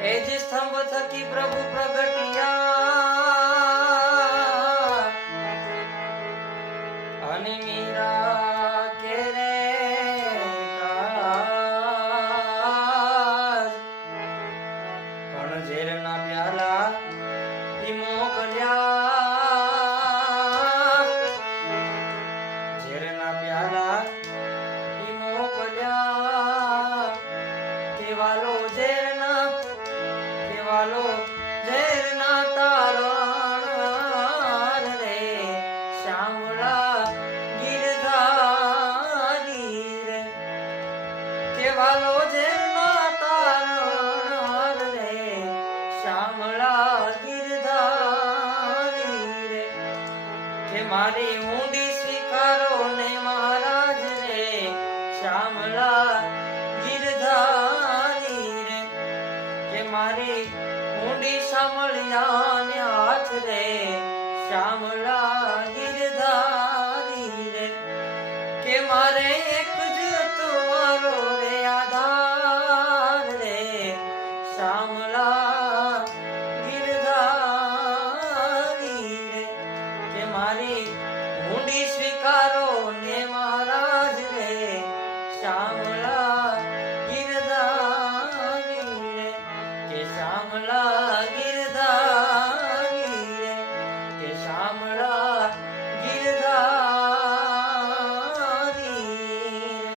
એ જ થકી પ્રભુ પ્રગટિયા. અને મીરા કે રે પણ ઝેરના પ્યાલા મોકલ્યા મોકલ્યા કેવાલો ઝેરના કેવાલો ઝેરના તારણ રે. શ્યામળા ગિરધારી રે. કેવાલો ઝેરના તારણ રે. શ્યામળા ગિરધારી મારી ઊંડી સ્વીકારો કે મારી ઊંડી સાંભળ્યા ને હાથ રે શ્યામળા ગીરધારી રે. કે મારે એક જ તમારો રે આધાર રે શ્યામળા ગીરધારી રે. કે મારી ઊંડી સ્વીકારો ને મહારાજ શ્યામળા